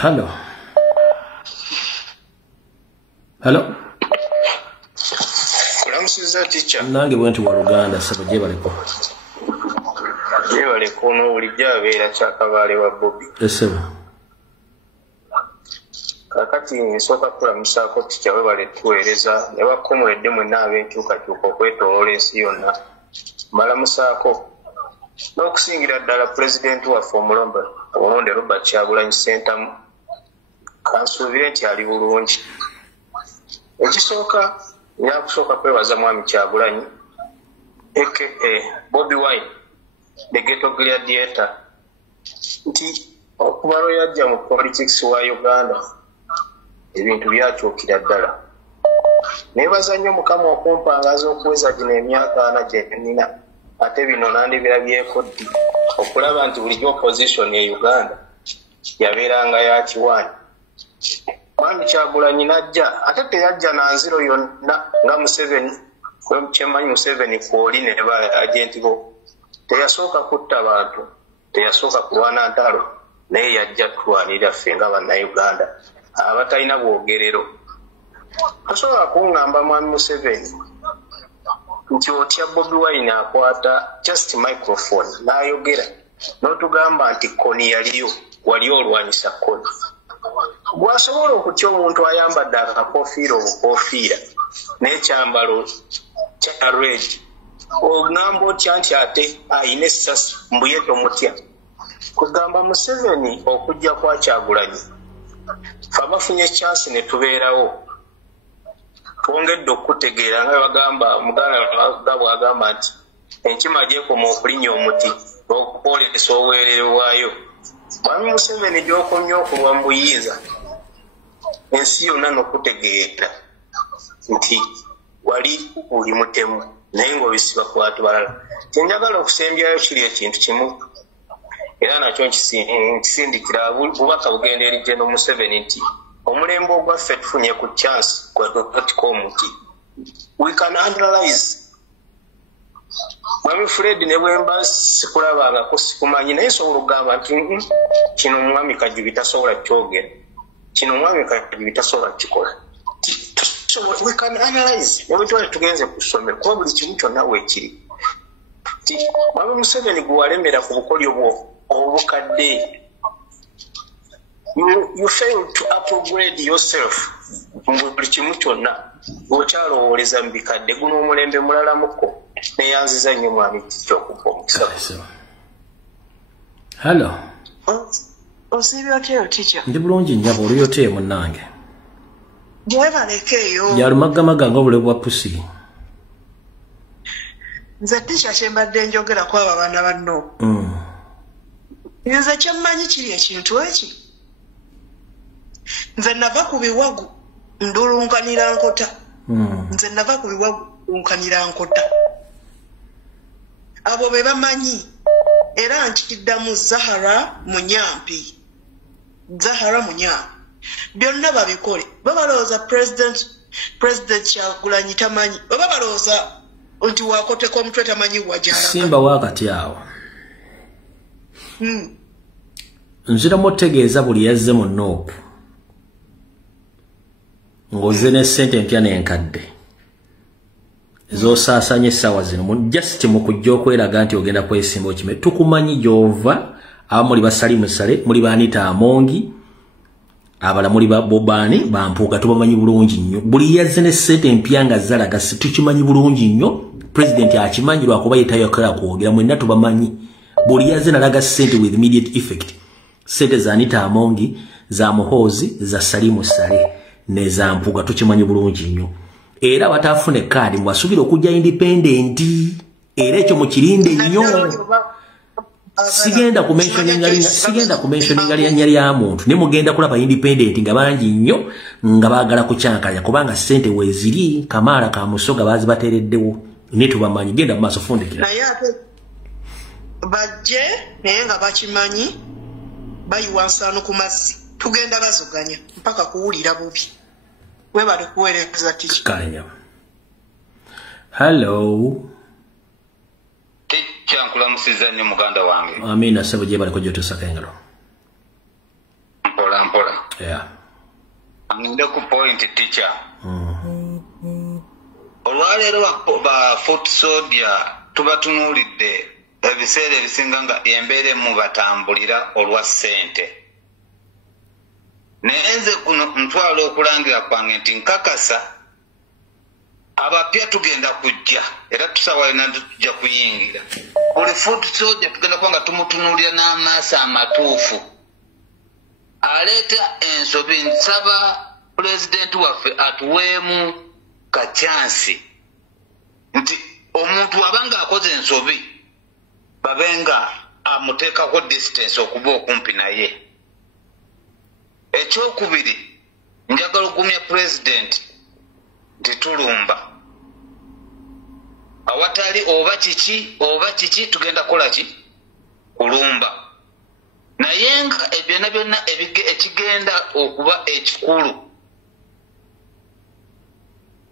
Hello. Hello. Kulamusiza teacher. Nange bwenti wa Luganda saba je baliko. Je baliko no bulijja abeera kyakabaale wa Bobby. Eseba. Kakati nsooka kulamusaako teacher we bale tuweereza ne bakomoledde mwenna ab'enkyukakyuka okwetoloola ensi yonna. Balamusaako n'okusingira ddala pulezidenti waffe omulonde Robert Kyagulanyi Ssentamu kansuubire nti ali bulungi. Ekisooka yakusooka kwebaza mwami Kyagulanyi aka Bobi Wine the ghetto gladiator nti okuva lwe yajja mu politics wa Uganda ebintu byakyukira ddala. Neebaza nnyo Mukama okumpangaza okuweza gino emyaka ana gye nnina ate bino nandibirabyeko ddi okulaba nti bulijjo opposition e Uganda yabeeranga ya kiwaani. Mwami Kyagulanyi najja ate teyajja na nziro yonna nga Museveni kyemanyi Museveni kwoli ne baagenti bo teyasooka kutta bantu teyasooka kulwana ntalo naye yajja tulwanirira ffe nga bannayuganda abatalina bwogerero. Tasobola kuŋŋamba mwami Museveni nti otya Bobi Wine akwata just microphone n'ayogera n'otugamba nti koni yaliyo wali olwanyisa koni. Bwasobola okutya omuntu ayambadde akakofiira obukofiira n'ekyambalo kya red ogamba otya nti ate ayina essasi mbuye tomutya. Kugamba Museveni okujja kwa Kyagulanyi fe abafunye chance ne tubeerawo twongedde okutegeera nga bagamba Muganda bw'agamba nti enkima gyekoma okulinnya omuti okukwolesa obwerere bwayo. Mwami Museveni gy'okomye okulwa mu buyinza ensi yonna n'okutegeera nti wali uli mutemu naye ng'obisiba ku bantu balala. Kyenjagala okusembyayo kiri ekintu kimu era nakyo nkisindikira bubaka bugenda eri General Museveni nti omulembe ogwaffe tufunye ku chance gwa dotcom nti we can analyze. Mwami Fred ne bwemba sikulabangako sikumanyi naye nsobola okugamba nti kino omwami Kajubi tasobola kyogera kino omwami Kajubi tasobola kikola. We can analyze nebwetwale tugenze ku ssomero kuba buli kimu kyonna weekiri nti Mwami Museveni gwe walemera ku bukoli obukadde you fail to upgrade yourself buli kimu kyonna okyalowooleza mu bikadde guno omulembe mulala muko neyanziza nnyo mwami kyokubba omukisa. Hello. Osibye otya teacher? Ndi bulungi nnyabo oli otya munnange? Bwebaleka eyo. Yalumagamaga ng'obule bwa pusi. Nze teacher kyembadde njogera ku abo abaana banno. Nze kyemmanyi kiri ekintu eki. Nze nava ku biwagu ndulunkanira nkota. Nze nava ku biwagu ndulunkanira nkota. Abo be bamanyi era nkiddamu Zahara Munyampi. Zahara Munyampi. Byonna babikole. Babalooza President Kyagulanyi tamanyi. Babalooza nti wakoteko omutwe tamanyi wajala. Simba wakati awo. Nziramu otegeeza buli yazze mu Noopu. Ng'ozze ne ssente empya n'enkadde. Z'osaasanya essaawa zino just mu kujja okweraga nti ogenda kwesimba okime. Tukumanyi gy'ova aba muli basalimu sale muli Anita Amongi abala muli Bobani bampuuga tubamanyi bulungi nnyo. Buli yazze ne ssente empya nga zalaga tukimanyi bulungi nnyo. President akimanyi lwakuba yetayokera kwogera mwenna tubamanyi. Buli yazze nalaga ssente with immediate effect. Ssente za Anita Amongi za Muhoozi za Salimu Sale ne za Mpuuga tukimanyi bulungi nnyo. Era batafune kadi mwasubira okujja independent era ekyo mukirinde nnyo. Sigenda ku mentioning linnya lya muntu ne mugenda kulaba independent nga bangi nnyo nga baagala kucyankanya kubanga ssente weeziri Kamala ka Musoga bazibateereddewo ne tubamanyi genda mu maaso fundikira. Naye ate bajje naye nga bakimanyi bayiwa nsaano ku mazzi tugenda bazoganya mpaka kuwulira bubi. Webale kuweereza teacher. Kanya. Hello. Teacher nkulamusiza nnyo muganda wange. Amina sebo gye baliko gy'otusaka engalo. Mpola. Yeah. Ngende ku point teacher. Olwaleero ba foot soldier tubatunulidde ebiseera ebisinga nga embeere mu batambulira olwa ssente. Nenze kuno ntwala okulangira kwange nti nkakasa abapya tugenda kujja era tusawalina tujja kuyingira. Buli foot soldier tugenda kwanga tumutunulira n'amaaso amatuufu. Aleeta ensobi nsaba President waffe atuweemu kachansi nti omuntu abanga akoze ensobi babenga amuteekako distance okuba okumpi naye. Ekyokubiri njagala okugumya President nti tulumba awatali oba kiki tugenda kola ki kulumba. Naye nga ebyonna byonna ekigenda okuba ekikulu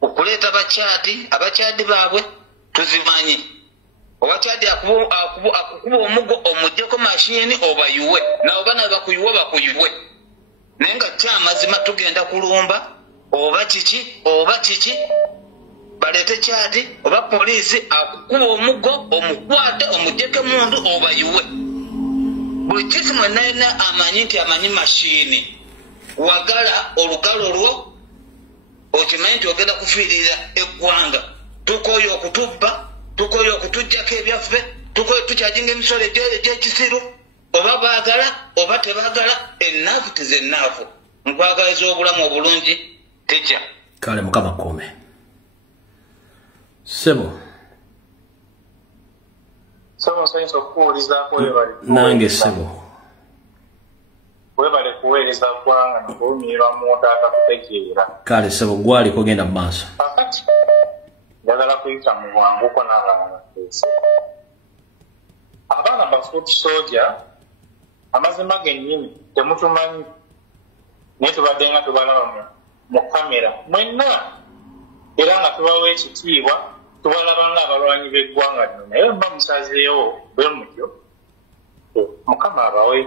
okuleeta abakyadi baabwe tuzimanyi. Obakyadi akukuba omugo omuggyeko mashini obayuwe nawe bana bakuyuwe naye nga kyamazima tugenda kulumba oba kiki baleete kyadi oba poliisi akukuba omugo omukwate omuggyeko emundu obayuwe. Buli kisi mwenna amanyi nti amanyi mashini wagala olugalo lwo okimanyi nti ogenda kufiirira eggwanga. Tukoyo okutubba, tukoyo okutujjako ebyaffe, tukoyo tukyajinga emisolo egy'ekisiru. Oba baagala oba tebaagala ennaafu tizennaafu. Nkwagaliza obulamu obulungi techa. Kale Mukama kome. Sebo. Nsanyusa okukuwulizaako webale. Nange Sebo. Webale kuweereza ggwanga nokulumirirwa mu taata kutegeera. Kale Sebo gwali kugenda mu maaso. Kakati njagala kuyita mu bwanguko n'abaana bafeesi. Abaana ba foot soldier amazima gennyini temutumanyi naye tubadde nga tubalaba mu kamera mwenna era nga tubawa ekitiibwa tubalaba ng'abalwanyi b'eggwanga lino naye mba musazeewo bwe mutyo Mukama abawe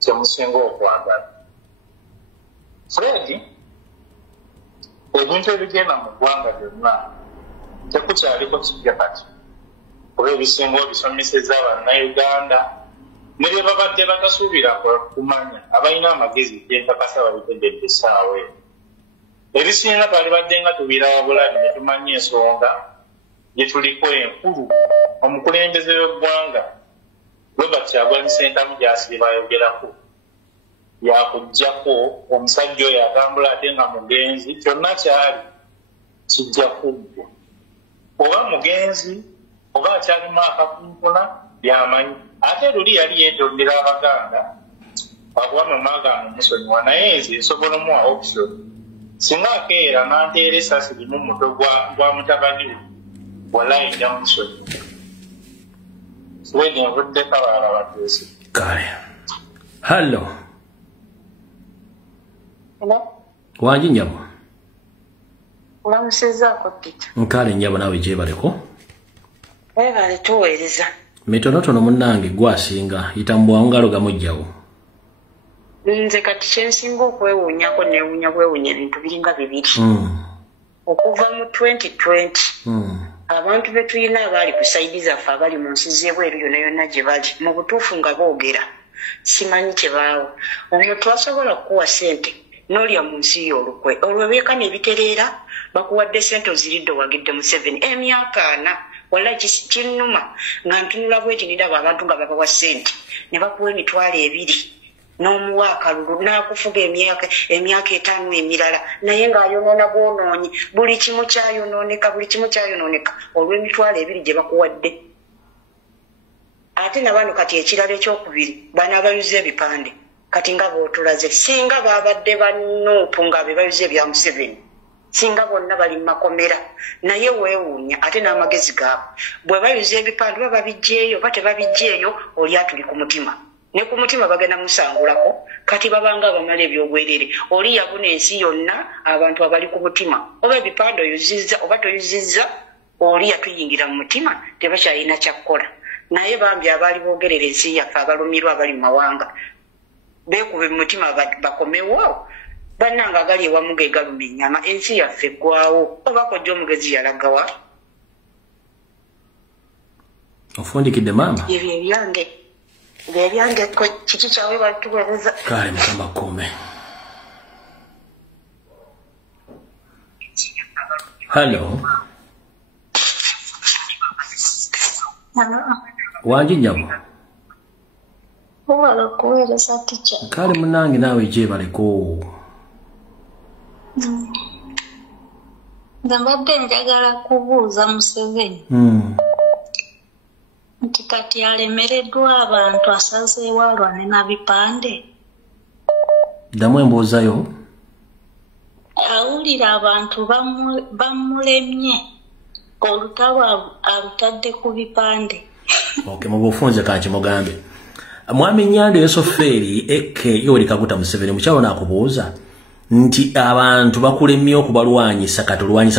kyemusinga okwagala. Fred, ebintu ebigenda mu ggwanga byonna tekukyaliko kijja kati kuba ebisinga obisomeseza bannayuganda ne bye babadde batasuubira kumanya abalina amagezi gyenkakasa babitegedde essaawa eyo. Ebisinga twalibadde nga tubiira wabulabi ne tumanya ensonga gye tuliko enkulu. Omukulembeze w'eggwanga Robert Kyagulanyi Ssentamu gy'asibe bayogerako yakuggyako omusajja oyo atambula ate nga mugenzi kyonna kyali kijja kuggwa. Oba mugenzi oba akyalimu akakunkuna byamanyi. Ate luli yali yeetondera Abaganda akuba mamagaano omusonyiwa naye nze nsobola omuwa option singa akeera n'anteera essasi limu muto gwa mutabani we wallahi nja musonyiwa. Fred nvuddeko abalala batuusi. Kale. Hallo. Hello. Wangi Nyabo. Olamusezaako Peter. Nkale Nyabo nawe gyebaleko. Webale tuweereza. Mitonotono munnange gwasinga yita mu bwangalo gamujjawo. Nze kati kyensinga okwewuunyako neewuunya bwewuunya ebintu biringa bibiri. Okuva mu 2020 abantu be tulina abaali ku sayidi zaffe abali mu nsi z'ebweru yonna yonna gye bali mu butuufu nga boogera simanyi kye baawo. Omuntu asobola okukuwa ssente n'olya mu nsi y'olukwe olwo beeka n'ebitereera bakuwadde ssente oziridde owagidde mu 7 emyaka 4 walla kinnuma nga ntunula bweki niraba abantu nga babawa ssente ne bakuwa emitwalo 2 n'omuwa akalulu n'akufuga emyaka 5 emirala naye ng'ayonoona bwonoonyi buli kimu kyayonooneka olw'emitwalo 2 gye bakuwadde. Ate nabano kati ekirala ekyokubiri bano abayuza ebipande kati nga bootulaze singa babadde banuupu nga be bayuza ebya Museveni singa bonna bali mu makomera naye weewuunya ate n'amagezi gaabwe bwe bayuza ebipande baba biggyeeyo ba tebabijjeeyo oli atuli ku mutima ne ku mutima bagenda musangulako kati babanga abamala ebyobwerere oli yabuna ensi yonna abantu abali ku mutima oba ebipande oyuzizza oba toyuzizza oli yatuyingira mu mutima tebakyalina kyakkola naye bambi abaali boogerera ensi yaffe abalumirwa abali mu mawanga beekube mutima bakomewo bannanga gali ewamu ge galuma ennyama ensi yaffe eggwawo oba kojja omugezi yalagawa ofundikidde maama ebyo ebyange kiki kyawe batuweereza kale mukama kuume Hello. Wanji nyabo. Wala kuweereza ticha. Kale munange naawe je baliko. Ndabadde njagala kubuuza Museveni. Nti kati alemereddwa abantu asazeewo alwane na bipande. Ddamu emboozayo. Awulira abantu bamulemye olutalo alutadde ku bipande. Okay, mubufunze kanki mugambe. Mwami Nyande Yesoferi eke Yoweri Kaguta Museveni mukyalo nakubuuza nti abantu bakulemye okubalwanyisa katulwanyisa